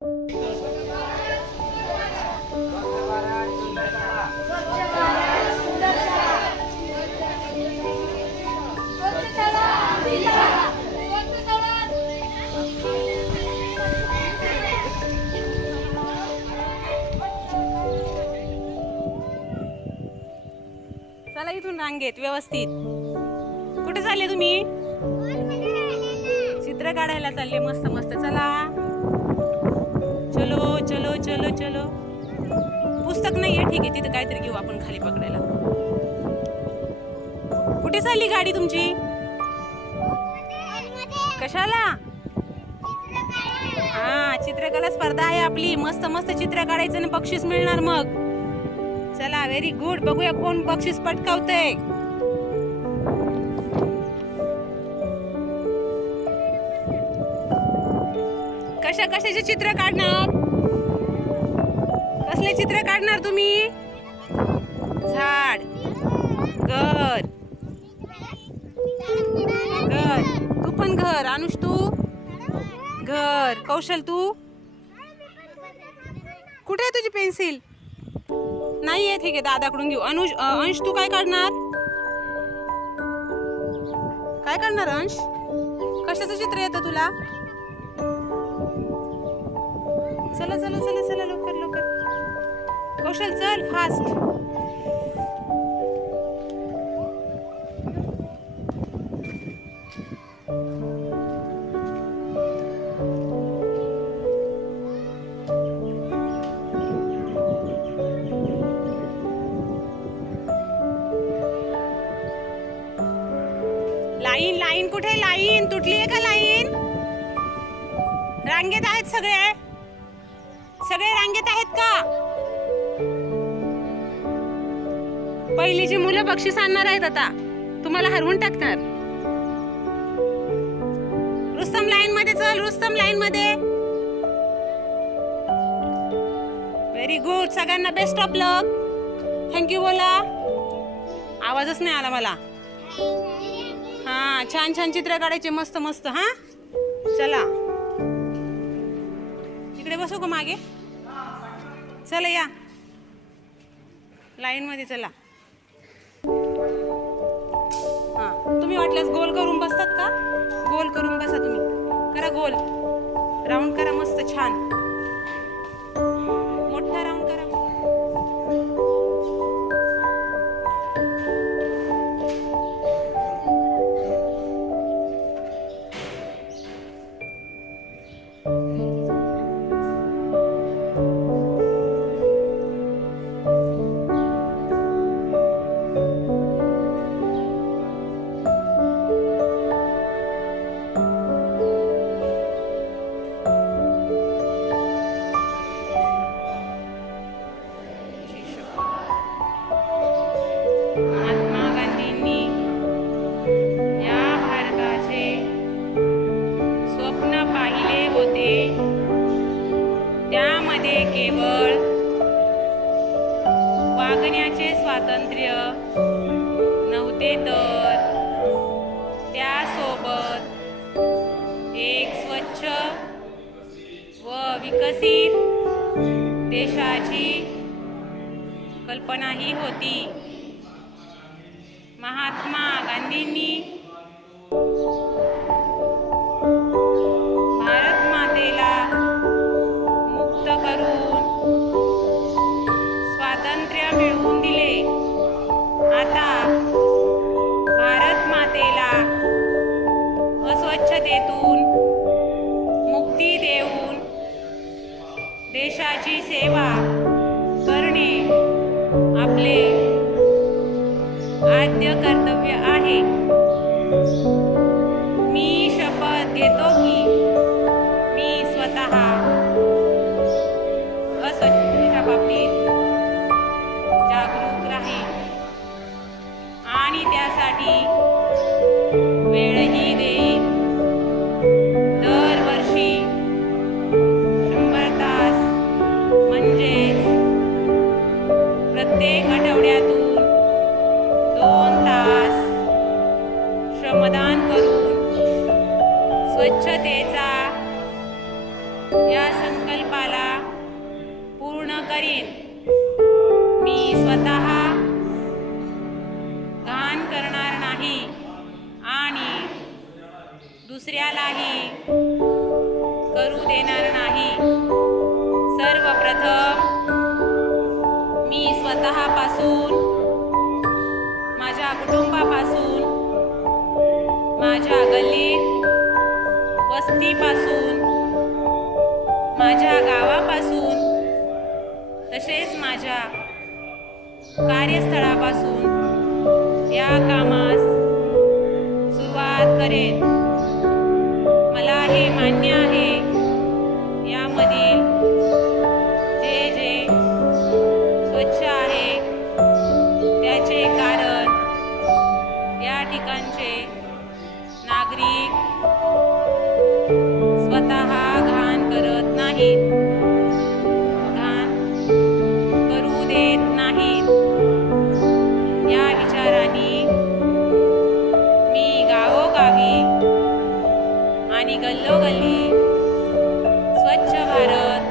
चला इथून रांगेत व्यवस्थित. कुठे चालले तुम्ही? चित्र काढायला चालले. मस्त मस्त. चला चलो चलो चलो चलो. पुस्तक नाहीये, ठीक आहे, तिथं काहीतरी घेऊ आपण खाली पकडायला. कुठे चालली गाडी तुमची? कशाला? हा, चित्रकला स्पर्धा आहे आपली. मस्त मस्त चित्र काढायचं आणि बक्षीस मिळणार मग. चला, व्हेरी गुड. बघूया कोण बक्षीस पटकावतंय. कशाचे चित्र काढणार? कसले चित्र काढणार तुम्ही? झाड, घर, घर. तू पण घर. अनुष तू घर. कौशल तू? कुठे आहे तुझी पेन्सिल? नाहीये, ठीक आहे, दादाकडून घेऊ. अंश तू काय काढणार? काय काढणार अंश? कशाचं चित्र येतं तुला? चला चला चला चला, लवकर लवकर. कौशल चल फास्ट. लाईन लाईन कुठे? लाईन तुटली आहे का? लाईन रांगेत आहेत सगळे? सगळे रांगेत आहेत का? पहिलीची मुलं बक्षीस आणणार आहेत आता. तुम्हाला हरवून टाकणार. रुस्तम लाईन मध्ये चल. रुस्तम लाईन मध्ये. Very good. सगळ्यांना बेस्ट ऑफ लक. थँक्यू बोला. आवाजच नाही आला मला. हा, छान छान चित्र काढायचे. मस्त मस्त. हा, चला इकडे बसू का मागे? चला या लाईन मध्ये. चला. हा, तुम्ही वाटल्यास गोल करून बसतात का? गोल करून बसा तुम्ही. करा गोल. राऊंड करा मस्त छान. मोठा राऊंड करा. महात्मा गांधींनी या भारताचे स्वप्न पाहिले होते. त्यामध्ये केवळ वागण्याचे स्वातंत्र्य नव्हते, तर त्यासोबत एक स्वच्छ व विकसित देशाची कल्पनाही होती. महात्मा गांधींनी भारत मातेला मुक्त करून स्वातंत्र्य मिळवून दिले. आता भारत मातेला अस्वच्छतेतून मुक्ती देऊन देशाची सेवा करणे आपले आद्य कर्तव्य आहे. मी शपथ घेतो की मी स्वतः अस्वच्छतेच्या बाबतीत जागरूक राहील आणि त्यासाठी वेळही देईन. दरवर्षी 100 तास म्हणजेच प्रत्येक आठवड्यातून 2 तास दुसऱ्यालाही करू देणार नाही. सर्वप्रथम मी स्वतःपासून, माझ्या कुटुंबापासून, माझ्या गल्लीत वस्तीपासून, माझ्या गावापासून, तसेच माझ्या कार्यस्थळापासून या कामास सुरुवात करेन. मला हे मान्य आहे, यामधील जे जे स्वच्छ आहे त्याचे कारण या ठिकाणचे नागरिक स्वतः घाण करत नाहीत, घाण करू देत नाहीत. या विचाराने मी गावोगावी आणि गल्लोगल्ली स्वच्छ भारत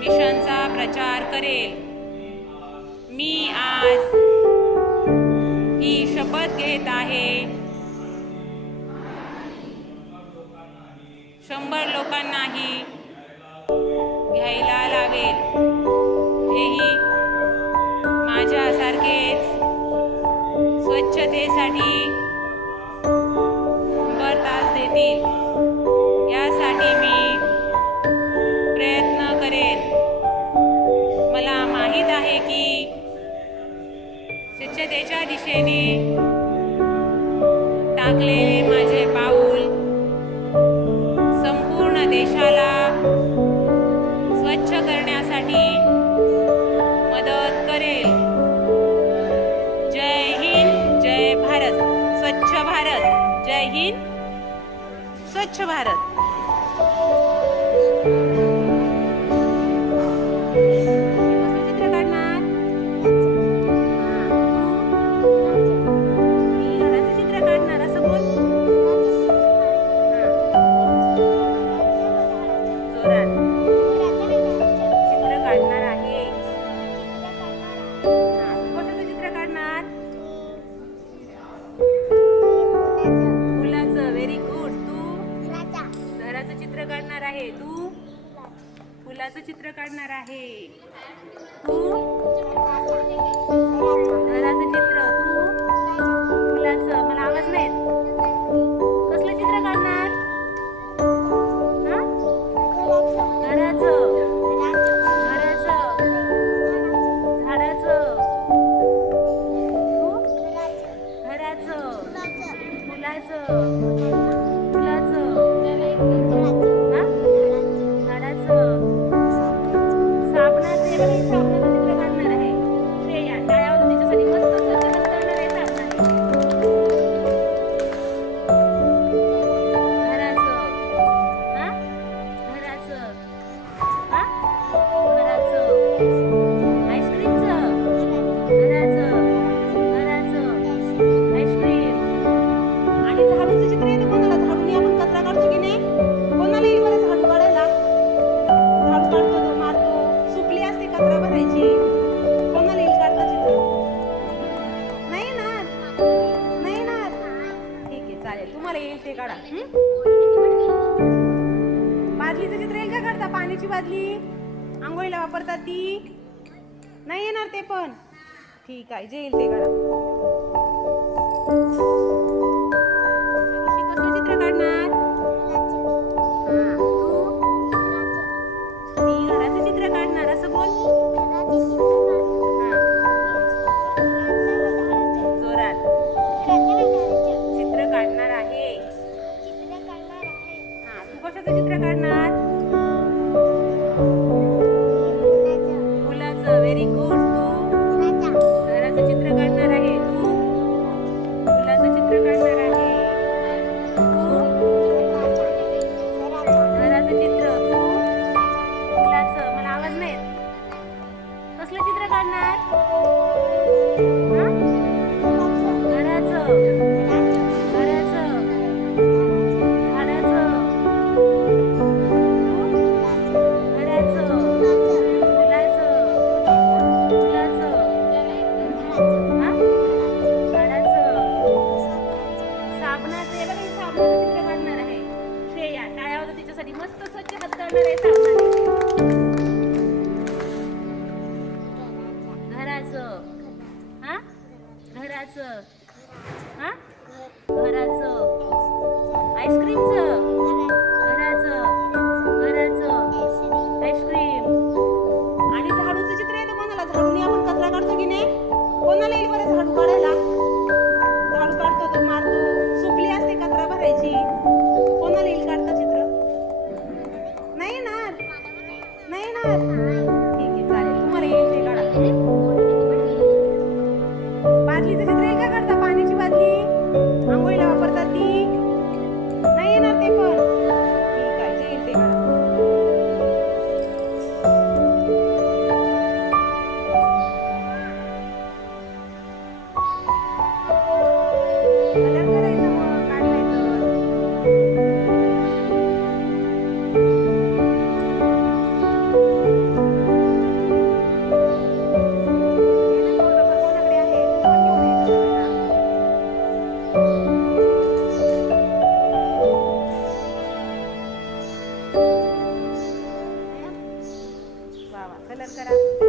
मिशनचा प्रचार करेल. मी आज ही शपथ घेत आहे. 100 लोकांनाही घ्यायला लावेल. हेही माझ्यासारखेच स्वच्छतेसाठी 100 तास देतील. यासाठी मी प्रयत्न करेन. मला माहीत आहे की स्वच्छतेच्या दिशेने टाकलेले माझे पाऊल संपूर्ण देशाला स्वच्छ करण्यासाठी मदत करेल. जय हिंद, जय भारत. स्वच्छ भारत. जय हिंद, स्वच्छ भारत. चित्र काढणार. मी घराचं चित्र काढणार असं बोल. जोरात. चित्र काढणार आहे. कशाचं चित्र काढणार? फुलाचं. Very good. तू घराचं चित्र काढणार आहे. तू फुलाचं चित्र काढणार आहे. तू घराचं चित्र. तू फुलाचं. मला आवाज नाही येत. कसलं चित्र काढणार? घराचं. घराचं. झाडाचं. तू घराचं. फुलाचं. फुलाचं. झाडाचं. साबणाचं चित्र काढणार आहे. श्रेया टाळ्या वाजवा तिच्यासाठी. मस्त स्वच्छ करणार आहे साबणाने. घराचं. घराचं. घराचं. आईस्क्रीमचं. घराचं. घराचं. आईस्क्रीम. आणि झाडूचं चित्र येतं कोणाला? झाडूने आपण कचरा काढतो की नाही? कोणाला येईल बरं झाडू काढायला? झाडू काढतो तो मारतो. सुकली असते कचरा भरायची. कोणाला येईल काढता चित्र? नाही येणार. नाही येणार. ठीक आहे, चालेल. तुम्हाला येईल ते काढा. बादलीचं चित्र येईल का काढता? पाण्याची बादली आंघोळीला वापरतात ती. नाही येणार ते पण. ठीक आहे, जे येईल ते काढा. कसलं चित्र काढणार? तू मी घराचं चित्र काढणार असं बोल. जोरात. चित्र काढणार आहे. तू कशाचं चित्र काढणार? फुलाचं. Very good. तू घराचं चित्र काढणार आहे. तू फुलाचं चित्र काढणार आहे. तू घराचं चित्र. तू फुलाचं. मला आवाज नाही येत. करणार आहे साबणाने? घराचं. हा घराचं. हा घराचं. आईस्क्रीमचं. घराचं. घराचं आईस्क्रीम. आणि झाडूचं चित्र येतं कोणाला? झाडूने आपण कचरा काढतो की नाही? कोणाला येईल बरं झाडू काढायला? झाडू काढतो तो मारतो, सुकली असते कचरा भरायची. कोणाला येईल काढता चित्र? नाही येणार. नाही येणार. ठीक आहे चालेल, तुम्हाला येईल ते काढा. बादलीचं चित्र येईल का काढता? पाण्याची बादली आंघोळीला वापरतात ती. नाही येणार ते पण. ठीक आहे, जे येईल ते काढा. कलर करायचा मग काढलाय तर. हे ना रबर कोणाकडे आहे? तू पण घेऊन यायचं बेटा. वा वा, कलर करा.